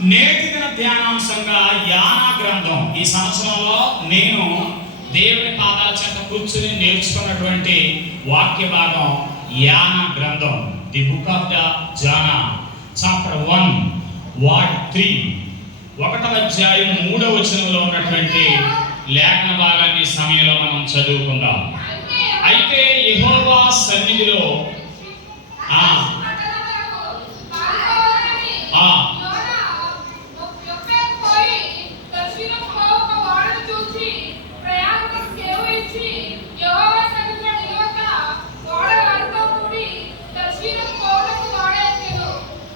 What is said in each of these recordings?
నేటి దిన ధ్యానాంశంగా యానా గ్రంథం. ఈ సంవత్సరంలో నేను దేవుని పాదాల చెంత కూర్చుని నేర్చుకున్నటువంటి వాక్య భాగం యానా గ్రంథం, the book of the Jana, chapter 1 ward 3, 1వ అధ్యాయం 3వ వచనంలో ఉన్నటువంటి లేఖన భాగాన్ని సమయంలో మనం చదువుకుందాం. అయితే యెహోవా సన్నిధిలో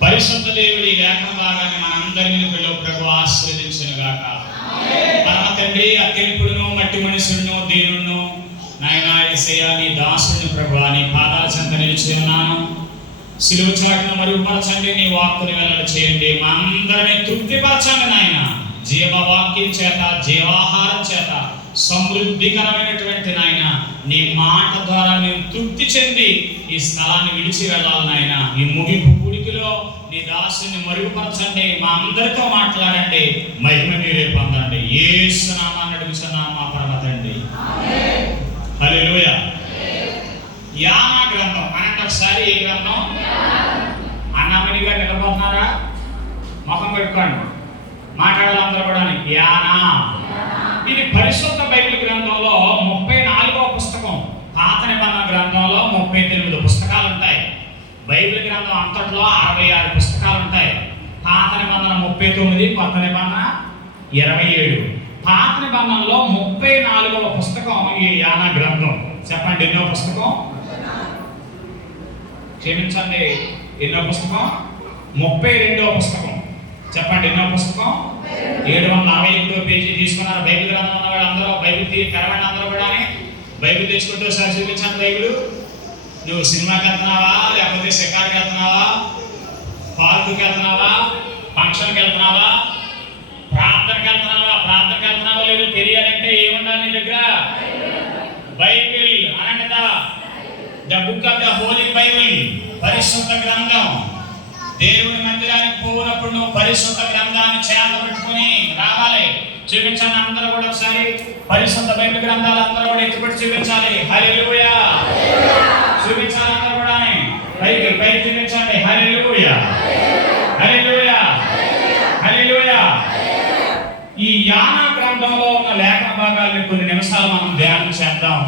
పరిశుద్ధ దేవుడి లేఖన భాగాన్ని మనందరి మీద ప్రభు ఆశీర్వదించును గాక. పరమ తండ్రి, అత్యల్పుడును మట్టి మనుషుడును దీనుడును నాయనా యేసయ్యా, నీ దాసుని ప్రభువా, నీ పాదాల చెంత నిలిచి ఉన్నాను. సిలువ చాటును మరుగుపరచండి, నీ వాక్కుని వెల్లడి చేయండి, మా అందరినీ తృప్తిపరచండి నాయన. జీవవాక్యం చేత, జీవాహారం చేత సమృద్ధికరమైనటువంటి నాయన నీ మాట ద్వారా మేము తృప్తి చెంది ఈ స్థలాన్ని విడిచి వెళ్ళాలి నాయన. ఈ ముగింపు కూడికలో నీ దాసుని మరుగుపరచండి, మా అందరితో మాట్లాడండి, మహిమ మీరే పొందండి. యేసు నామమున అడుగుచున్నాము మా పరమ తండ్రి, హల్లెలూయా. యానా గ్రంథం అనంటే ఒకసారి ఏ గ్రంథం? అన్నమణిగా నిలబడుతున్నారా? ముఖం పెట్టుకోండి, మాట్లాడాలి అందరూ కూడా. యానా ఇది పరిశుద్ధ బైబిల్ గ్రంథంలో 34వ పుస్తకం. పాత నిబంధన గ్రంథంలో 38 పుస్తకాలు ఉంటాయి. బైబిల్ గ్రంథం అంతట్లో 66 పుస్తకాలు ఉంటాయి. పాత నిబంధన 39, కొత్త నిబంధన 27. పాత నిబంధనలో 34వ పుస్తకం ఈ యానా గ్రంథం. చెప్పండి, ఎన్నో పుస్తకం? క్షమించండి, ఎన్నో పుస్తకం? 32వ పుస్తకం. చెప్పండి, ఎన్నో పుస్తకం? 741వ పేజీ తీసుకున్నారు. బైబిల్ గ్రంథం ఉన్న వాళ్ళందరూ బైబిల్ తెరవండి, అందరూ కూడా బైబిల్ తెచ్చుకుంటూ సార్ చూపించండి. బైబిల్ నువ్వు సినిమాకి వెళ్తున్నావా, లేకపోతే షికార్కి వెళ్తున్నావా, పార్కుకి వెళ్తున్నావా, ఫంక్షన్కి వెళ్తున్నావా, ప్రార్థనకి వెళ్తున్నావా లేదు తెలియాలంటే ఏముండాలి నీ దగ్గర? బైబిల్ అనండి, the book of the Holi Bible, పరిశుద్ధ గ్రంథం. దేవుని మందిరానికి పోయినప్పుడు నువ్వు పరిశుద్ధ గ్రంథాన్ని చేతబెట్టుకుని రావాలి. చూపించండి అందరూ కూడా ఒకసారి. పరిశుద్ధ బైబిల్ గ్రంథాలు అందరూ కూడా ఎత్తుపడి చూపించాలి. హల్లెలూయా. చూపించాలి అందరూ కూడా, పైకి చూపించండి. హల్లెలూయా, హల్లెలూయా, హల్లెలూయా. ఈ యానా గ్రంథంలో ఉన్న లేఖన భాగాలను కొన్ని నిమిషాలు మనం ధ్యానం చేద్దాం.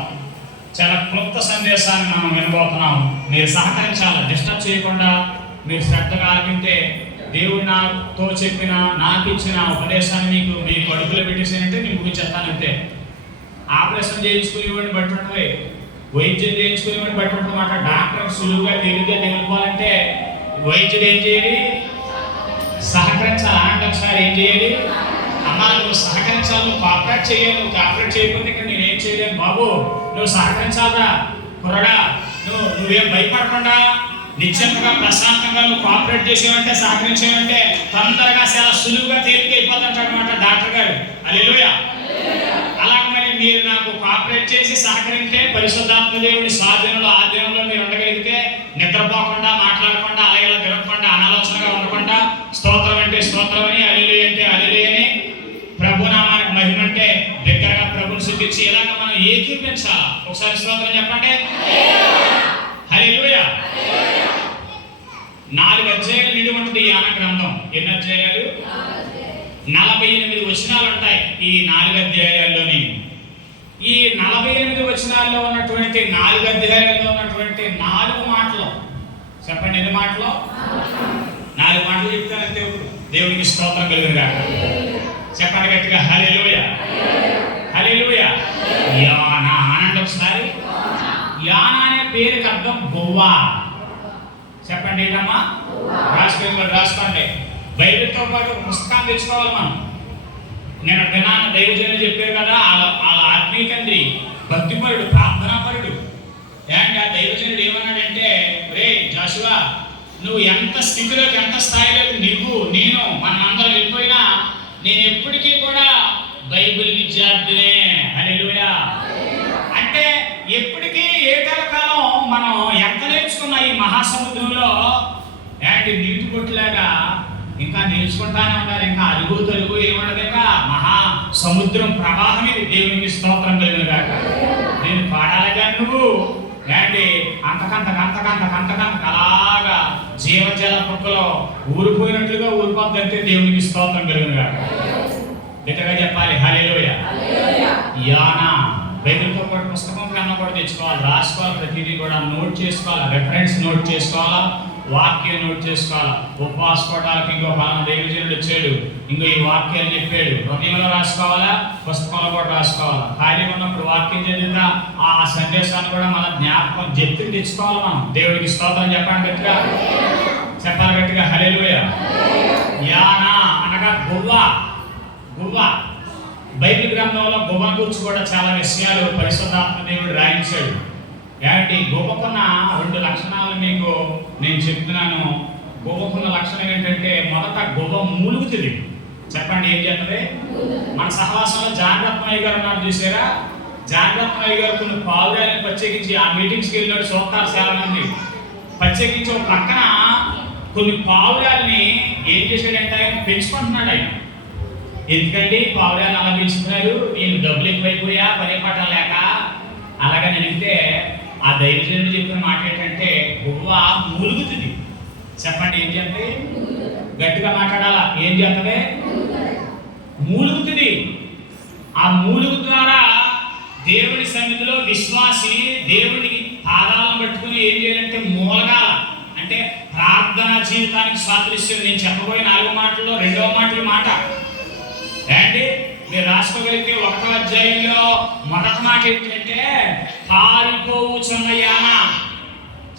చాలా క్లుప్త సందేశాన్ని మనం వినబోతున్నాం. మీరు సహకరించాలి, డిస్టర్బ్ చేయకుండా మీరు శ్రద్ధగా ఆలకింటే దేవుడు నాతో చెప్పిన, నాకు ఇచ్చిన ఉపదేశాన్ని మీ కడుపులో పెట్టేసానంటే నేను ముగించేస్తానంతే. ఆపరేషన్ చేయించుకునేవాడిని బట్టి ఉంటుంది, వైద్యం చేయించుకునేవాడిని బట్టి ఉంటుంది మాట. డాక్టర్ సులువుగా తెలివిగా తెలియకపోవాలంటే వైద్యుడు ఏం చేయాలి? సహకరించాలి. అలాంటి ఒకసారి ఏం చేయాలి? అమ్మా నువ్వు సహకరించాలి, నువ్వు కాపరేట్ చేయాలి. నువ్వు కాపరేట్ చేయకపోతే ఇక్కడ నేనేం చేయలేను బాబు, నువ్వు సహకరించాలా కుర్రడా. నువ్వేం భయపడకుండా నిశ్చయంగా ప్రశాంతంగా నువ్వు కోఆపరేట్ చేసేవంటే, సహకరించేవంటే తొందరగా చాలా సులువుగా తేలిక అయిపోతుంటాడు అనమాట డాక్టర్ గారు. హల్లెలూయా. అలాగే మరి మీరు నాకు కోఆపరేట్ చేసి సహకరింటే, పరిశుద్ధాత్మ దేవుని స్వాధీనంలో ఆధీనంలో మీరు ఉండగలిగితే, నిద్రపోకుండా, మాట్లాడకుండా, అలాగే తిరగకుండా, అనాలోచనగా ఉండకుండా స్తోత్రం అంటే స్తోత్రం అని, హల్లెలూయా అంటే హల్లెలూయా అని, ప్రభు నామానికి మహిమ అంటే దగ్గరగా ప్రభుని చూపించి ఇలాగ మనం ఏకీపించాలి. ఒకసారి స్తోత్రం చెప్పండి. హల్లెలూయా. 4 అధ్యాయాలు నిండి ఉంటుంది యానా గ్రంథం. ఎన్ని అధ్యాయాలు? 48 వచనాలు ఉంటాయి ఈ 4 అధ్యాయాల్లోని. ఈ 48 వచనాల్లో ఉన్నటువంటి 4 అధ్యాయాల్లో ఉన్నటువంటి 4 మాటలు చెప్పండి. ఎన్ని మాటలు? 4 మాటలు చెప్తాను. దేవునికి స్తోత్రం కలుగును గాక. చెప్పండి గట్టిగా, హల్లెలూయా, హల్లెలూయా. యానా అనండి ఒకసారి. యానా అనే పేరుకి అర్థం గొవ్వ. చెప్పండి ఏంటమ్మా? రాసుకోండి. బైబిల్తో పాటు పుస్తకాన్ని తెచ్చుకోవాలి మనం. నేను విన్నాను, దైవజనులు చెప్పారు కదా, వాళ్ళ ఆత్మీయండి భక్తిపరుడు, ప్రార్థనాపరుడు. ఏంటి ఆ దైవజనుడు ఏమన్నాడంటే, రే జాషువా, నువ్వు ఎంత స్థితిలోకి, ఎంత స్థాయిలోకి నేను మనం అందరం వెళ్ళిపోయినా నేను ఎప్పటికీ కూడా బైబిల్ విద్యార్థినే. హల్లెలూయా. అంటే ఎప్పటికీ ఏటల కాలం మనం ఎంత నేర్చుకున్న ఈ మహాసముద్రంలో నీటి కొట్టులాగా ఇంకా నేర్చుకుంటానే ఉంటారు. ఇంకా అలుగు తలుగు ఏమన్నది, ఇంకా మహా సముద్రం ప్రవాహం ఇది. దేవునికి స్తోత్రం కలిగిన కాక. నేను పాడాలిగా నువ్వు ఏంటి అంతకంత అలాగా జీవజల పక్కలో ఊరిపోయినట్లుగా ఊరిపోద్దంటే దేవునికి స్తోత్రం కలిగిన కాక. గట్టిగా చెప్పాలి హల్లెలూయా. యానా బైబిల్తో పాటు పుస్తకం కన్నా కూడా తెచ్చుకోవాలి, రాసుకోవాలి, ప్రతిదీ కూడా నోట్ చేసుకోవాలి, రెఫరెన్స్ నోట్ చేసుకోవాలా, వాక్యం నోట్ చేసుకోవాలా. ఉపవాస కోటాలకి ఇంకో పలానా దైవజనుడు వచ్చాడు, ఇంకో ఈ వాక్యాలు చెప్పాడు, హృదయంలో రాసుకోవాలా, పుస్తకంలో కూడా రాసుకోవాలా. ఖాళీగా ఉన్నప్పుడు వాక్యం చదివితే ఆ సందేశాన్ని కూడా మన జ్ఞాపకం జప్తికి తెచ్చుకోవాలి మనం. దేవుడికి స్తోత్రం చెప్పండి గట్టిగా, చెప్పాలి గట్టిగా హల్లెలూయా. యానా అనగా గువ్వ. బైబిల్ గ్రంథంలో గువ్వ గురించి కూడా చాలా విషయాలు పరిశుద్ధాత్మ దేవుడు రాయించాడు. ఏంటి గువ్వకున్న 2 లక్షణాలు మీకు నేను చెప్తున్నాను. గువ్వకున్న లక్షణం ఏంటంటే, మొదట గువ్వ మూలుగుతుంది. చెప్పండి ఏం చేస్తుంది? మన సహవాసంలో జాగ్రత్తమయ్య గారు ఉన్నారు చూసారా? జాగ్రత్తమయ్య గారు కొన్ని పావురాలను ప్రత్యేకించి ఆ మీటింగ్స్కి వెళ్ళినట్టు చూస్తారు చాలా మంది. ప్రత్యేకించి ఒక పక్కన కొన్ని పావురాల్ని ఏం చేశాడంటే ఆయన పెంచుకుంటున్నాడు. ఆయన ఎందుకండి పావురాలు అలా పెంచుతున్నారు? నేను డబ్బులు ఎక్కువైపోయా, పని పాఠం లేక అలాగని అడిగితే ఆ దైవజనుడు చెప్పిన మాట ఏంటంటే, గువ్వ మూలుగుతుంది. చెప్పండి ఏం చేస్తుంది? గట్టిగా మాట్లాడాలా. ఏం చేస్తుంది? మూలుగుతుంది. ఆ మూలుగు ద్వారా దేవుడి సన్నిధిలో విశ్వాసి దేవుడికి పాదాలను పట్టుకుని ఏం చేయాలంటే మూలగాల. అంటే ప్రార్థనా జీవితానికి సాదృశ్యం. నేను చెప్పబోయే 4 మాటల్లో 2వ మాట ఏంటి మీరు రాసుకోగలిగితే 1వ అధ్యాయంలో మొదటి మాట ఏంటంటే, పారిపోవుచున్న యాన.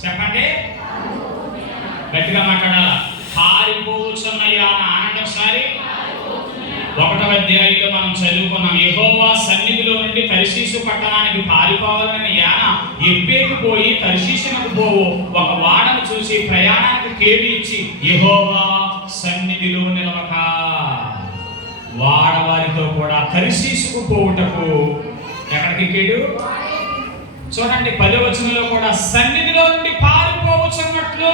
చెప్పండి గట్టిగా మాట్లాడాలా. పారిపోవుచున్న యాన అనండి ఒకసారి. 1వ అధ్యాయంలో మనం చదువుకున్నాం, యెహోవా సన్నిధిలో నుండి తర్షీషు పట్టణానికి పారిపోవాలని యాన ఎబ్బేకి పోయి తర్షీషునకు పోవు ఒక వాడను చూసి ప్రయాణానికి కేవి ఇచ్చి యెహోవా సన్నిధిలో నిలవక వాడవారితో కూడా తర్షీషుకు పోవుటకు ఎక్కడికి ఎక్కాడు? చూడండి 10వ వచనంలో కూడా సన్నిధిలో నుండి పారిపోవచ్చున్నట్లు.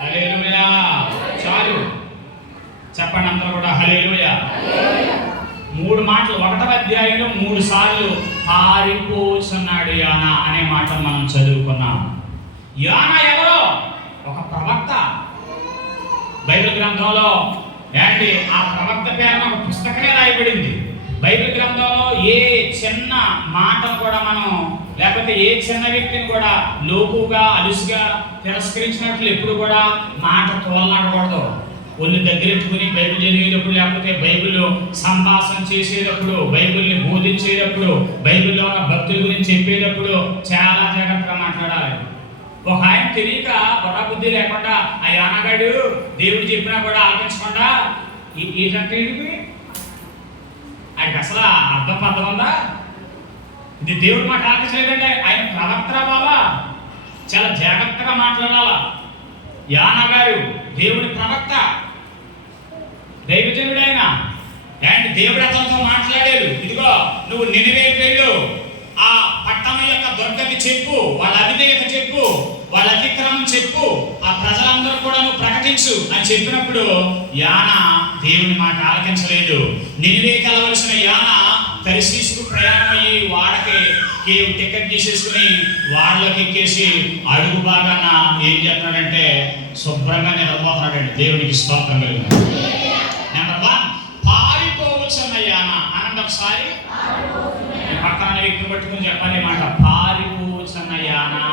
హల్లెలూయా. చాలు చెప్పండి అందరూ కూడా హల్లెలూయా. 3 మాటలు 1వ అధ్యాయంలో 3 సార్లు పారిపోచున్నాడు యానా అనే మాట మనం చదువుకున్నాం. యానా ఎవరో? ఒక ప్రవక్త. బైబిల్ గ్రంథంలో ఏంటి ఆ ప్రవక్త పేరున ఒక పుస్తకమే రాయబడింది. బైబిల్ గ్రంథంలో ఏ చిన్న మాటను కూడా మనం, లేకపోతే ఏ చిన్న వ్యక్తిని కూడా లోకుగా అలుసుగా తిరస్కరించినట్లు ఎప్పుడు కూడా మాట తోలనాడకూడదు. ఒళ్ళు దగ్గరెట్టుకుని బైబిల్ చదివేటప్పుడు, లేకపోతే బైబిల్ సంభాషణ చేసేటప్పుడు, బైబిల్ని బోధించేటప్పుడు, బైబిల్లో ఉన్న భక్తుల గురించి చెప్పేటప్పుడు చాలా జాగ్రత్తగా మాట్లాడాలి. ఒక ఆయన తెలియక బుర్రబుద్ధి లేకుండా ఆ యానగాడు దేవుడు చెప్పినా కూడా ఆలోచించకుండా ఏంటంటే ఆయనకి అసలు అర్థం ఉందా? ఇది దేవుడు మాట ఆలోచించలేదంటే ఆయన ప్రవక్త బాబా, చాలా జాగ్రత్తగా మాట్లాడాలా. యానగారు దేవుడి ప్రవక్త, దైవజనుడు ఆయన. అండ్ దేవుడు అతనితో మాట్లాడాడు, ఇదిగో నువ్వు నినివే వెళ్ళు, ఆ పట్టణం యొక్క దుర్గతి చెప్పు, వాళ్ళ అవిధేయత చెప్పు, వాళ్ళ అతిక్రమం చెప్పు, ఆ ప్రజలందరూ కూడా నువ్వు ప్రకటించు అని చెప్పినప్పుడు యానా దేవుని మాట ఆలకించలేదు. నినివే కలవలసిన యానా తర్షీషుకు ప్రయాణం అయ్యి వాడకి టికెట్ తీసేసుకుని వాళ్ళకి ఎక్కేసి అడుగు బాగాన ఏం చేస్తున్నాడంటే శుభ్రంగా నిలబోతున్నాడండి. దేవునికి స్తోత్రం కలిగింది. నెంబర్ 1 పారిపోవచ్చున్న యానా అనండి ఒకసారి. పక్కన వ్యక్తిని పట్టుకుని చెప్పాలి మాట, పారిపోవచ్చున్న యానా.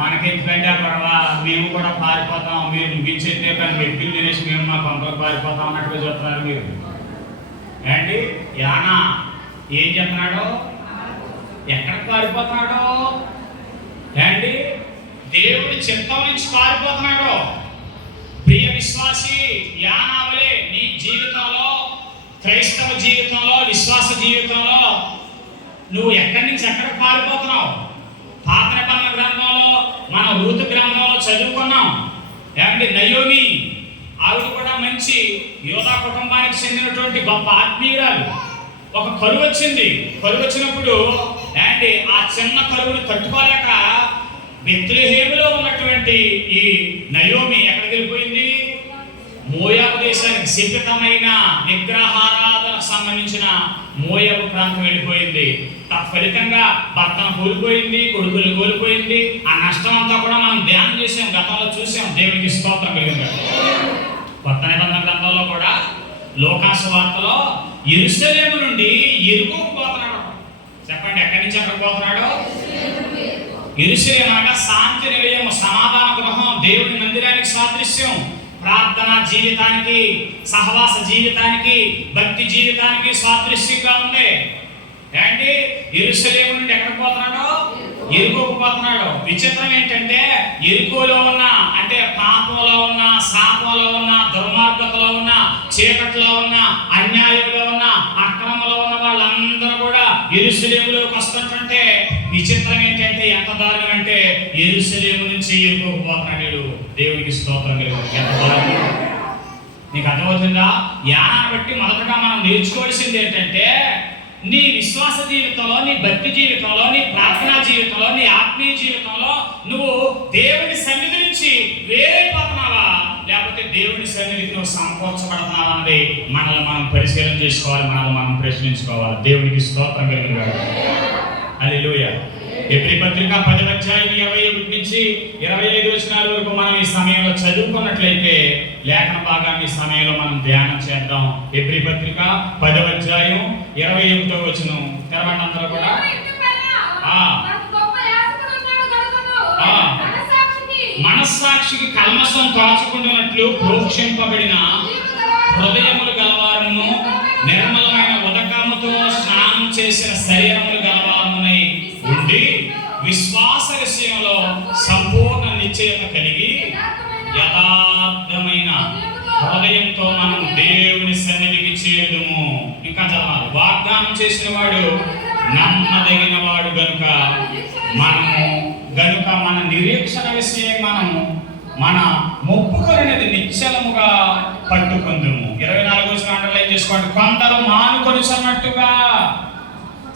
మనకెందుకంటే గొడవ, మేము కూడా పారిపోతాం, మీరు ముగించేస్తే కానీ వ్యక్తులు తినేసి మేము మా కొంపకు పారిపోతాం అన్నట్టుగా చెప్తున్నారు మీరు. ఏంటి యానా ఏం చెప్తున్నాడో, ఎక్కడికి పారిపోతున్నాడో, ఏంటి దేవుడి చిత్తం నుంచి పారిపోతున్నాడో. ప్రియ విశ్వాసి, యానావలే నీ జీవితంలో, క్రైస్తవ జీవితంలో, విశ్వాస జీవితంలో నువ్వు ఎక్కడి నుంచి ఎక్కడికి పారిపోతున్నావు? పాత నిబంధన గ్రంథంలో మన రూతు గ్రంథంలో చదువుకున్నాం. ఏమంటే నయోమి ఆవిడ కూడా మంచి యోధా కుటుంబానికి చెందినటువంటి గొప్ప ఆత్మీయురాలు. ఒక కరువు వచ్చింది. కరువు వచ్చినప్పుడు ఏంటి ఆ చిన్న కరువును తట్టుకోలేక బెత్లెహేములో ఉన్నటువంటి ఈ నయోమి ఎక్కడికి వెళ్ళిపోయింది? మోయాబు దేశానికి శపితమైన విగ్రహారాధనకు సంబంధించిన మోయాబు ప్రాంతం వెళ్ళిపోయింది. ఫలితంగా భర్తను కోల్పోయింది, కొడుకులు కోల్పోయింది. ఆ నష్టం అంతా కూడా మనం ధ్యానం చేసాం, గతంలో చూసాం. దేవునికి స్తోత్రం కలిగింది. కొత్త నిబంధన గ్రంథంలో కూడా లోకాసు వార్తలో యెరూషలేము నుండి యెరికోకు పోతున్నాడు. చెప్పండి, ఎక్కడి నుంచి ఎక్కడ పోతున్నాడు? యెరూషలేము అనగా శాంతి నిలయం, సమాధాన గృహం, దేవుని మందిరానికి సాదృశ్యం. ప్రార్థన జీవితానికి, సహవాస జీవితానికి, భక్తి జీవితానికి సాదృశ్యంగా ఉంది. ఏంటి? యెరూషలేము నుండి ఎక్కడ పోతున్నాడు? యెరికోకు పోతున్నాడు. విచిత్రం ఏంటంటే యెరికోలో ఉన్న, అంటే పాపంలో ఉన్న, శాపంలో ఉన్న, దుర్మార్గతలో ఉన్న, చీకట్లో ఉన్న, అన్యాయంలో ఉన్న, అక్రమంలో ఉన్న వాళ్ళందరూ కూడా యెరూషలేములోకి వస్తుంటే విచిత్రం ఏంటంటే ఎంత దారుణం అంటే యెరూషలేము నుంచి యెరికోకు పోతున్నాడు. దేవునికి స్తోత్రం కలుగుతుంది. ఎంత దారుణం! నీకు అర్థమవుతుందా? యానాన్ని బట్టి మొదటగా మనం నేర్చుకోవాల్సింది ఏంటంటే నీ విశ్వాస జీవితంలో, నీ భక్తి జీవితంలో, నీ ప్రార్థనా జీవితంలో, నీ ఆత్మీయ జీవితంలో నువ్వు దేవుని సన్నిధి నుంచి వేరైపోతున్నావా, లేకపోతే దేవుని సన్నిధికి నువ్వు సమకూర్చబడుతున్నావా అన్నది మనల్ని మనం పరిశీలన చేసుకోవాలి, మనల్ని మనం ప్రశ్నించుకోవాలి. దేవునికి స్తోత్రం కలుగును. హల్లెలూయా. ఎబ్రీ పత్రిక 10వ అధ్యాయం 21 నుంచి 25 వచనాల వరకు మనం ఈ సమయంలో చదువుకున్నట్లయితే లేఖన భాగాన్ని ఈ సమయంలో మనం ధ్యానం చేద్దాం. ఎబ్రీ పత్రిక 10వ అధ్యాయం 21వ వచనం తెరవండి అందరూ కూడా. మనస్సాక్షికి కల్మషం తాచుకుంటున్నట్లు ప్రోక్షింపబడిన హృదయములు గలవారమును, నిర్మలమైన ఉదకముతో స్నానం చేసిన శరీరములు గలవారమునై ఉండి విశ్వాస విషయంలో సంపూర్ణ నిశ్చయత కలిగి యథార్థమైన హృదయంతో మనం దేవుని సన్నిధికి చేరుదుము. ఇంకా చదవాలి. వాగ్దానం చేసిన వాడు నమ్మదగిన వాడు గనుక మన నిరీక్షణ విషయం మన మొక్కుకొనినది నిశ్చలముగా పట్టుకుందుము. 24వ వచనం అండర్లైన్ చేసుకోండి. కొందరు మానుకొని సన్నట్టుగా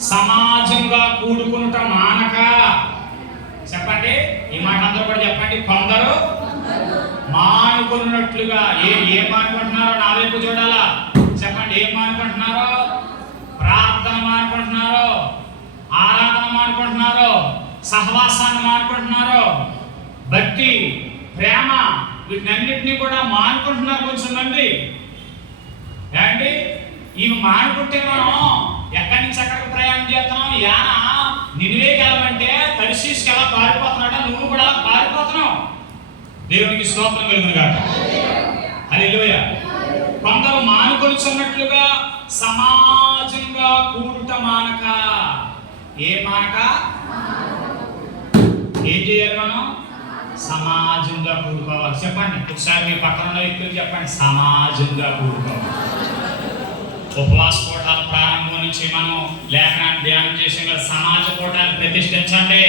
సమాజంగా కూడుకుంట మానక. చెప్పండి, ఈ మాట అందరూ కూడా చెప్పండి. కొందరు మానుకున్నట్లుగా. ఏం మానుకుంటున్నారో నా వైపు చూడాలా. చెప్పండి, ఏం మానుకుంటున్నారో? ప్రార్థన మానుకుంటున్నారో, ఆరాధన మానుకుంటున్నారో, సహవాసాన్ని మానుకుంటున్నారో, భక్తి, ప్రేమ, వీటన్నిటినీ కూడా మానుకుంటున్నారు కొంచెం మంది. ఏంటి? ఇవి మానుకుంటే మనం ఎక్కడి నుంచి ఎక్కడికి ప్రయాణం చేస్తున్నాం? యానా నినివేకి వెళ్ళమంటే తర్షీష్కి ఎలా పారిపోతున్నాడో నువ్వు కూడా అలా పారిపోతున్నావు. దేవునికి స్తోత్రం కలుగును గాక. హల్లెలూయా. కొందరు మానుకొనిచున్నట్లుగా సమాజంగా కూడుట మానక. ఏ మానక? ఏం చేయాలి మనం? సమాజంగా కూడుకోవాలి. చెప్పండి ఒకసారి మీ పక్కన ఉన్న వ్యక్తులు చెప్పండి, సమాజంగా కూడుకోవాలి. ఉపవాస కూటాల ప్రారంభం నుంచి మనం లేఖనాన్ని ధ్యానం చేసాం కదా. సమాజ కూటాన్ని ప్రతిష్ఠించండి.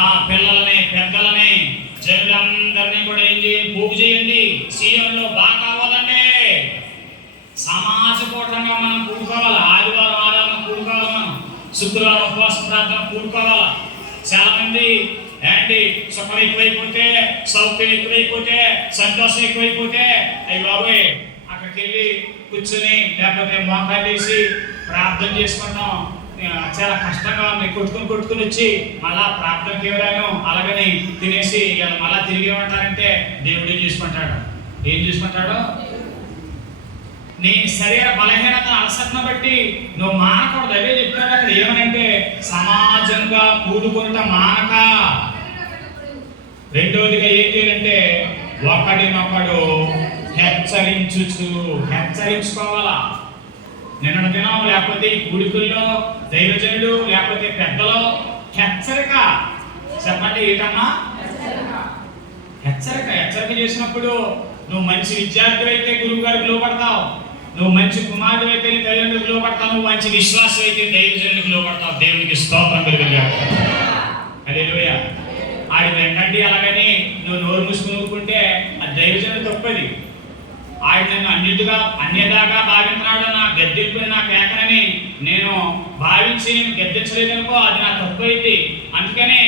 ఆ పిల్లల్ని, పెద్దలని, జనులందరినీ కూడా ఏం చేయండి? పోగు చేయండి. సీఎంలో బాగా అవ్వదండి. సమాజ కూటంగా మనం కూడుకోవాలి. ఆదివారం ఆరాధన కూడుకోవాలి, మనం శుక్రవారం ఉపవాస ప్రార్థన కూడుకోవాలి. చాలా మంది ఏంటి సుఖం ఎక్కువైపోతే, సౌఖ్యం ఎక్కువైపోతే, సంతోషం ఎక్కువైపోతే అయ్యి బాబోయ్ అక్కడికి వెళ్ళి కూర్చొని లేకపోతే మోకాలు వేసి ప్రార్థన చేసుకుంటాం. చాలా కష్టంగా ఉంది. కొట్టుకుని వచ్చి మళ్ళా ప్రార్థనకి ఎవరాను అలాగని తినేసి మళ్ళా తిరిగి ఏమంటారంటే దేవుడు ఏం చూసుకుంటాడు? ఏం చూసుకుంటాడు? నీ శరీర బలహీనత, అలసటను బట్టి నువ్వు మానకూడదు. అదే చెప్తాడు అక్కడ. ఏమనంటే సమాజంగా కూడుకుంటా మానక. రెండవదిగా ఏం చేయాలంటే ఒకడినొకడు హెచ్చరించుకోవాలా. నిన్న దినం లేకపోతే ఈ కూడికల్లో దైవజనులు లేకపోతే పెద్దలో హెచ్చరిక. చెప్పండి, ఏంటమ్మా? హెచ్చరిక చేసినప్పుడు నువ్వు మంచి విద్యార్థి అయితే గురువు గారికి లోపడతావు, నువ్వు మంచి కుమారుడు అయితే నీ తల్లిదండ్రులకు లోపడతావు, నువ్వు మంచి విశ్వాసం అయితే దైవజనులకు లోపడతావు. దేవునికి స్తోత్రం కలుగును. హల్లెలూయా. ఆయన వెంటండి అలాగని నువ్వు నోరు మూసుకుని ఊరుకుంటే అది దైవజనుడు తప్పది. ఆయన నన్ను అన్యదాగా భావించినాడు, నా గద్దెంపుని నా కేకనని నేను భావించి నేను గద్దెంచలేదనుకో, అది నా తప్పు అయింది. అందుకనే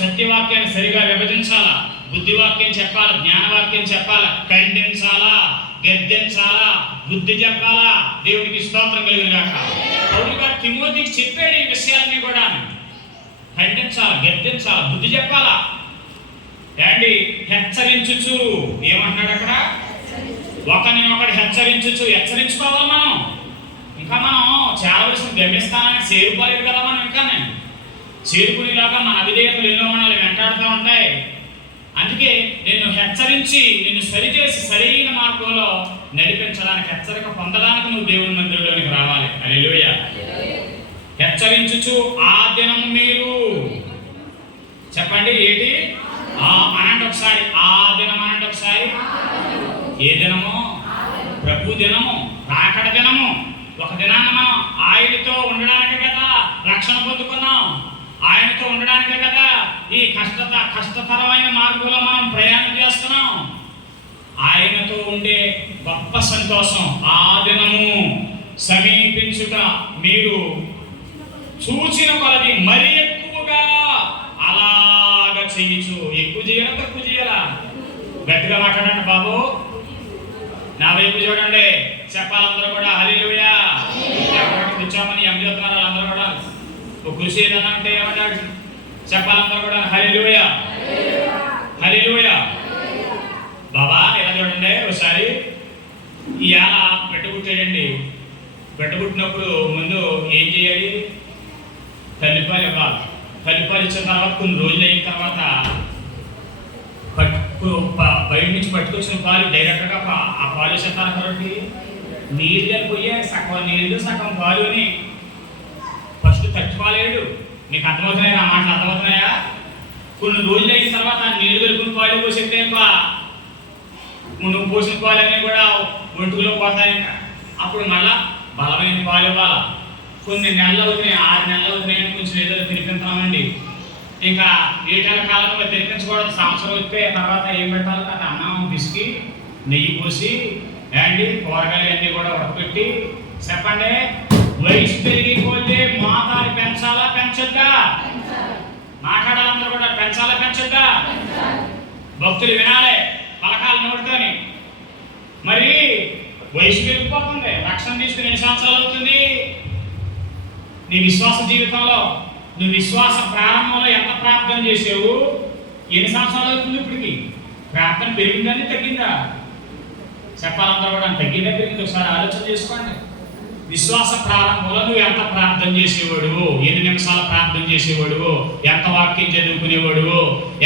సత్యవాక్యాన్ని సరిగా విభజించాలా. బుద్ధివాక్యం చెప్పాలా, జ్ఞానవాక్యం చెప్పాలా, ఖండించాలా, గద్దించాలా, బుద్ధి చెప్పాలా. దేవుడికి స్తోత్రం కలిగిన గాక. పౌలు గారు తిమోతికి చెప్పాడు ఈ విషయాలన్నీ కూడా. ఖండించాలా, గద్దించాలా, బుద్ధి చెప్పాలా, ఏంటి హెచ్చరించుచు. ఏమంటున్నాడు అక్కడ? ఒకరినొకడు హెచ్చరించుకోవాలి మనం. ఇంకా మనం చాలా విషయం గమ్యస్థానానికి చేరుకోలేదు కదా మనం. ఇంకా చేరుకునేలాగా మన అవిధేయతలు ఎన్నో మనల్ని వెంటాడుతూ ఉంటాయి. అందుకే నిన్ను హెచ్చరించి నిన్ను సరిచేసి సరైన మార్గంలో నడిపించడానికి, హెచ్చరిక పొందడానికి నువ్వు దేవుని మందిరంలోనికి రావాలి. హల్లెలూయా. హెచ్చరించుచు ఆ దినము మీరు చెప్పండి ఏంటి? అనండి ఒకసారి. ఆ దినం అనండి ఒకసారి. ఏ దినము? ప్రభు దినము, రాకడ దినము. ఒక దినాన్ని మనం ఆయనతో ఉండడానికే కదా రక్షణ పొందుకున్నాం. ఆయనతో ఉండడానికే కదా ఈ కష్టతరమైన మార్గంలో మనం ప్రయాణం చేస్తున్నాం. ఆయనతో ఉండే గొప్ప సంతోషం. ఆ దినము సమీపించుట మీరు చూచిన కొలది మరి ఎక్కువగా అలాగా చెయ్యచ్చు. ఎక్కువ చేయాలా, తక్కువ చేయాలా? గట్టిగా మాట్లాడండి బాబు. నా వైపు చూడండి. చెప్పాలందరూ కూడా హల్లెలూయా. ఎవరికి కూర్చోమని ఏం చెప్తున్నారు అందరూ కూడా? ఒక కృషి ఏదైనా అంటే ఏమన్నాడు? చెప్పాలందరూ కూడా హల్లెలూయా, హల్లెలూయా. బాబా ఇలా చూడండి ఒకసారి. ఇవాళ పెట్టుబుట్టాడండి. పెట్టుబుట్టినప్పుడు ముందు ఏం చేయాలి? తల్లిపాలు ఇవ్వాలి. తల్లిపాలు ఇచ్చిన తర్వాత కొన్ని రోజులు అయిన తర్వాత బయట నుంచి పట్టుకొచ్చిన పాలు డైరెక్ట్గా ఆ పాలు వేసేస్తారు కాబట్టి నీళ్ళు వెళ్ళిపోయే సగం నీళ్ళు సగం పాలు అని ఫస్ట్ తట్టుకోలేడు. నీకు అర్థమవుతున్నాయా? నా మాటలు అర్థమవుతున్నాయా? కొన్ని రోజులు అయిన తర్వాత నీళ్ళు వెలుపుని పాలు పోసేస్తే నువ్వు పోసిన పాలు అన్నీ కూడా ఒంటిలో పోతాయి. అప్పుడు మళ్ళా బలమైన పాలు ఇవ్వాలా. కొన్ని నెలలు అవుతున్నాయి, 6 నెలలు అవుతున్నాయి, కొంచెం ఏదో తినిపించామండి. ఇంకా ఏటల కాలంలో తినిపించకూడదు. సంవత్సరం వస్తే తర్వాత ఏం పెట్టాలి? అది అన్నం పిసికి నెయ్యి పోసి అండి కూరగాయలు అన్నీ కూడా ఉడకపెట్టి చెప్పండి. వయసు పెరిగిపోతే మోతాదు పెంచాలా, పెంచొద్దా? మాట్లాడాలందరూ కూడా పెంచాలా, పెంచొద్దా? భక్తులు వినాలి పలకాలు నోడుతోని. మరి వయసు పెరిగిపోతుంది. రక్షణ తీసుకుని ఎన్ని సంవత్సరాలు అవుతుంది? నీ విశ్వాస జీవితంలో నువ్వు విశ్వాస ప్రారంభంలో ఎంత ప్రార్థన చేసావు? ఎన్ని సంవత్సరాలు అవుతుంది ఇప్పటికి? ప్రార్థన పెరిగిందని తగ్గిందా? చెప్పాలందరూ కూడా తగ్గిందా, పెరిగింది? ఒకసారి ఆలోచన చేసుకోండి. విశ్వాస ప్రారంభంలో నువ్వు ఎంత ప్రార్థన చేసేవాడు? ఎన్ని నిమిషాలు ప్రార్థన చేసేవాడు? ఎంత వాక్యం చదువుకునేవాడు?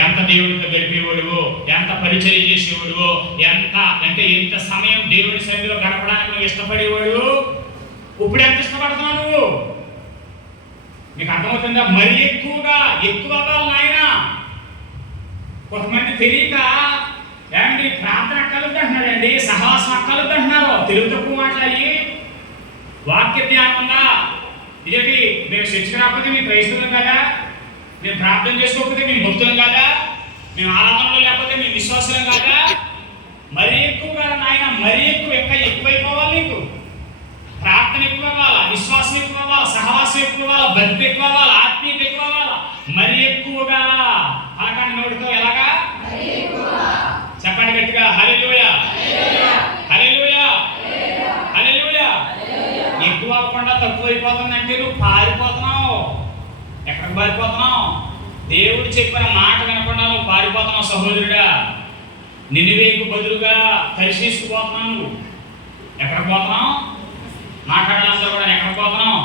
ఎంత దేవుడితో గడిపేవాడు? ఎంత పరిచర్య చేసేవాడు? ఎంత సమయం దేవుడి సన్నిధిలో గడపడానికి నువ్వు ఇష్టపడేవాడు? ఇప్పుడు ఎంత ఇష్టపడుతున్నావు నువ్వు? మీకు అర్థమవుతుందా? మరి ఎక్కువ అవ్వాలి నాయన. కొంతమంది తెలియక ఏమండి ప్రార్థన అక్కలొద్దు అంటున్నాడండి, సహవాసం అక్కలొద్దు అంటున్నారు. తెలుగు తక్కువ మాట్లాడి వాక్య ధ్యానం ఉందా? ఇదేంటి మేము చర్చకు రాకపోతే మేము క్రైస్తవులం కదా? మేము ప్రార్థన చేసుకోకపోతే మేము భక్తులం కాదా? మేము ఆరాధనలో లేకపోతే మేము విశ్వాసం కాదా? మరీ ఎక్కువ కదా నాయన, మరీ ఎక్కువైపోవాలి. నీకు ప్రార్థన ఎక్కువ అవ్వాలా, విశ్వాసం ఎక్కువ అవ్వాలా, సహవాసం ఎక్కువ అవ్వాలా, భక్తి ఎక్కువ అవ్వాలా, ఆత్మీయత ఎక్కువ అవ్వాలా. మరి ఎక్కువగా పలకండి నోటితో. ఎలాగా? చెప్పండి గట్టిగా. హల్లెలూయా, హల్లెలూయా, హల్లెలూయా. ఎక్కువ అవ్వకుండా తక్కువ అయిపోతుందంటే నువ్వు పారిపోతున్నావు. ఎక్కడికి పారిపోతున్నావు? దేవుడు చెప్పిన మాట వినకుండా నువ్వు పారిపోతున్నావు సహోదరుడా. నినివేకు బదులుగా తరిశీసుకు పోతున్నావు. నువ్వు ఎక్కడికి పోతున్నావు? మాట్లాడాలంతా కూడా ఎక్కడ పోతున్నాం?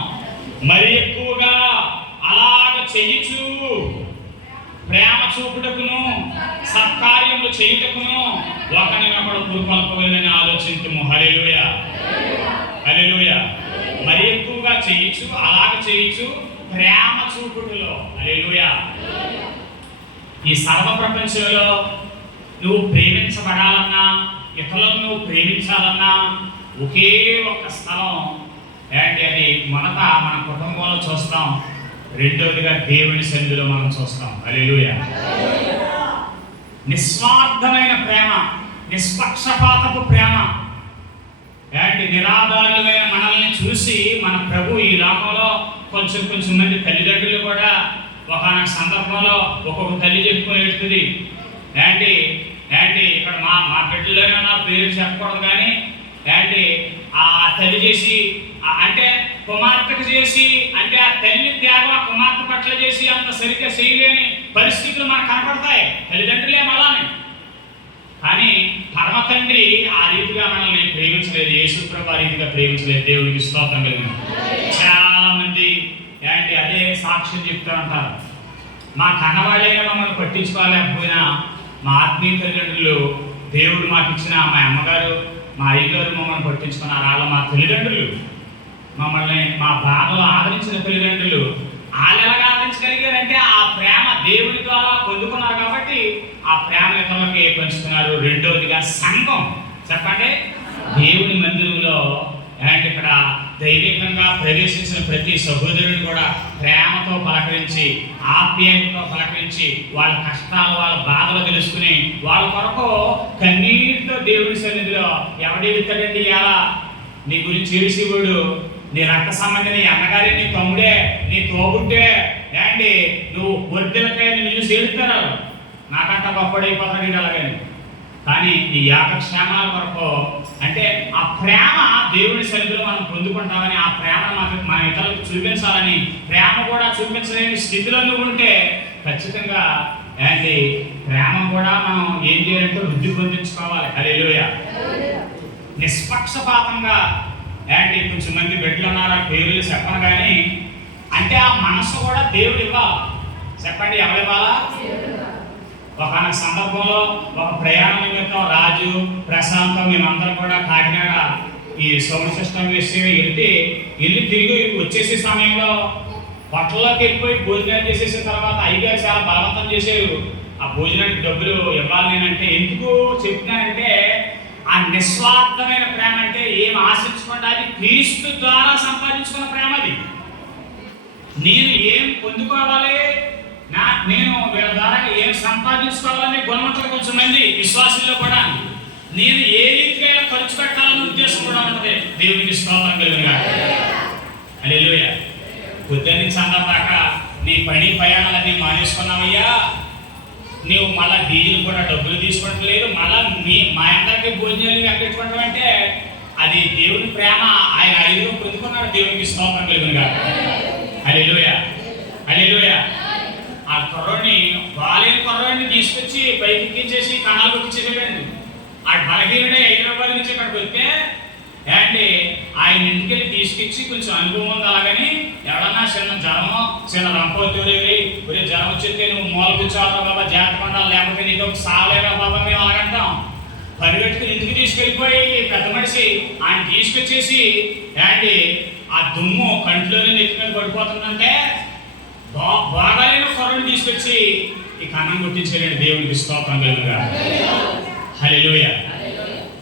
మరి ఎక్కువగా అలాగ చెయ్యచ్చు. ప్రేమ చూపుటకును సత్కార్యములు చేయుటకును ఒకరినొకడు పురుకొల్పగలని ఆలోచించము. హల్లెలూయా, హల్లెలూయా. మరి ఎక్కువగా చేయొచ్చు, అలాగ చేయొచ్చు ప్రేమ చూపుటలో. హల్లెలూయా. ఈ సర్వ ప్రపంచంలో నువ్వు ప్రేమించబడాలన్నా, ఇతరులను నువ్వు ప్రేమించాలన్నా ఒకే ఒక్క స్థలం ఏంటి? అది మన కుటుంబంలో చూస్తాం. రెండోదిగా దేవుని సన్నిధిలో మనం చూస్తాం. హల్లెలూయా. నిస్వార్థమైన ప్రేమ, నిష్పక్షపాతపు ప్రేమ ఏంటి? నిరాధారులమైన మనల్ని చూసి మన ప్రభు ఈ లోకంలో కొంచెం మంది తల్లిదండ్రులు కూడా ఒకనొక సందర్భంలో ఒక్కొక్క తల్లి చెప్పుకొని వెళ్తుంది. ఏంటి ఏంటి ఇక్కడ మా మా బిడ్డలోనే నా పేరు చెప్పకూడదు, కానీ ఏంటి ఆ తల్లి చేసి అంటే కుమార్తెకు చేసి, అంటే ఆ తల్లి త్యాగం ఆ కుమార్తె పట్ల చేసి అంత సరిగ్గా చేయలేని పరిస్థితులు మనకు కనపడతాయి. తల్లిదండ్రులే అలానే. కానీ పరమ తండ్రి ఆ రీతిగా మనల్ని ప్రేమించలేదు, యేసుప్రభు ఆ రీతిగా ప్రేమించలేదు. దేవుడికి స్తోత్రం కలిగింది. చాలా మంది ఏంటి అదే సాక్ష్యం చెప్తూ ఉంటారు. మా కన్నవాళ్ళైనా మమ్మల్ని పట్టించుకోలేకపోయినా మా ఆత్మీయ తల్లిదండ్రులు, దేవుడు మాకు ఇచ్చిన మా అమ్మగారు మా అయ్యగారు మమ్మల్ని పట్టించుకున్నారు. వాళ్ళ మా తల్లిదండ్రులు మమ్మల్ని మా బాధలో ఆదరించిన తల్లిదండ్రులు. వాళ్ళు ఎలాగ ఆదరించగలిగారంటే ఆ ప్రేమ దేవుడి ద్వారా పొందుకున్నారు కాబట్టి ఆ ప్రేమ ఇతరులకి పంచుతున్నారు. రెండవదిగా సంఘం. చెప్పండి, దేవుని మందిరంలో అంటే ఇక్కడ దైవికంగా ప్రవేశించిన ప్రతి సహోదరుని కూడా ప్రేమతో పలకరించి, ఆప్యాయతతో పలకరించి, వాళ్ళ కష్టాలు వాళ్ళ బాధలు తెలుసుకుని వాళ్ళ కొరకు కన్నీటితో దేవుడి సన్నిధిలో ఎవడెడుతాడండి ఇలా నీ గురించి ఏడిసేవాడు, నీ రక్త సంబంధి, నీ అన్నగారి, నీ తమ్ముడే, నీ తోబుట్టే ఏంటి నువ్వు వర్దిలకాయ నిన్ను చూసి ఏడుతారు. నాకంట గొప్పడైపోతాడు అలాగని. కానీ ఈ యాగక్షేమాల కొరకు అంటే ఆ ప్రేమ దేవుడి సన్నిధిలో మనం పొందుకుంటామని, ఆ ప్రేమను మన ఇతరులకు చూపించాలని, ప్రేమ కూడా చూపించలేని స్థితిలో నువ్వు ఉంటే ఖచ్చితంగా ఏంటి ప్రేమ కూడా మనం ఏం చేయాలంటే వృద్ధి పొందించుకోవాలి. హల్లెలూయా. నిష్పక్షపాతంగా ఏంటి కొంచెం మంది బిడ్డలు ఉన్నారు, ఆ పేర్లు చెప్పను, కానీ అంటే ఆ మనసు కూడా దేవుడు ఇవ్వాలి. చెప్పండి, ఎవరు ఇవ్వాలా? ఒక సందర్భంలో ఒక ప్రయాణ నిమిత్తం రాజు, ప్రశాంతం, మేమందరం కూడా కాకినాడ ఈ సౌండ్ సిస్టమ్ వేసి వెళ్ళి తిరిగి వచ్చేసే సమయంలో హోటల్లోకి వెళ్ళిపోయి భోజనాలు చేసేసిన తర్వాత అయ్యగారు చాలా బలవంతం చేశారు. ఆ భోజనానికి డబ్బులు ఇవ్వాలి. నేనంటే ఎందుకు చెప్తున్నానంటే ఆ నిస్వార్థమైన ప్రేమ అంటే ఏం ఆశించకుండా అది క్రీస్తు ద్వారా సంపాదించుకున్న ప్రేమ. అది నేను ఏం పొందుకోవాలి, నేను వీళ్ళ ద్వారా ఏం సంపాదించుకోవాలని గుణవంతులు కొంచెం మంది విశ్వాసుల్లో కూడా నేను ఏ రీతిగా ఇలా ఖర్చు పెట్టాలనే ఉద్దేశం కూడా ఉంటుంది. దేవునికి స్తోత్రం కలుగునుగా. హల్లెలూయా. పొద్దున్న నుంచి అందరం దాకా నీ పని ప్రయాణాలన్నీ మానేసుకున్నావయ్యా, నీవు మళ్ళా డీజిల్ కూడా డబ్బులు తీసుకోవడం లేదు, మళ్ళా మా అందరికీ భోజనాలు ఎక్కడించుకోవడం అంటే అది దేవుని ప్రేమ. ఆయన ఐదుగా పొందుకున్నాడు. దేవునికి స్తోత్రం కలుగునుగా. హల్లెలూయా. హల్లెలూయా. ఆ కుర్రోడిని, బాలేని కుర్రోడిని తీసుకొచ్చి బయట ఎక్కించేసి కణాలు కొట్టించేసేటండి. ఆ బలహీనుడే హైదరాబాద్ నుంచి ఇక్కడికి వస్తే ఏంటి ఆయన ఇంటికి తీసుకొచ్చి కొంచెం అనుభవం ఉంది. అలాగని ఎవడన్నా చిన్న జ్వరమో చిన్న రంపొద్దు ఒరే జ్వరం వచ్చేస్తే నువ్వు మూల కూర్చోవాలా బాబా, జాగ్రత్త ఉండాలి, లేకపోతే నీతో సాలేరా బాబా మేము అలాగంటాం. పరిగెట్టుకుని ఇంటికి తీసుకెళ్ళిపోయి పెద్ద మనిషి ఆయన తీసుకొచ్చేసి ఏంటి ఆ దుమ్ము కంట్లోనే నెత్తి మీద పడిపోతుందంటే బాగాలైన కొరను తీసుకొచ్చి ఈ కన్నం కొట్టించేయండి. దేవునికి స్తోత్రం కలుగునుగా. హల్లెలూయా.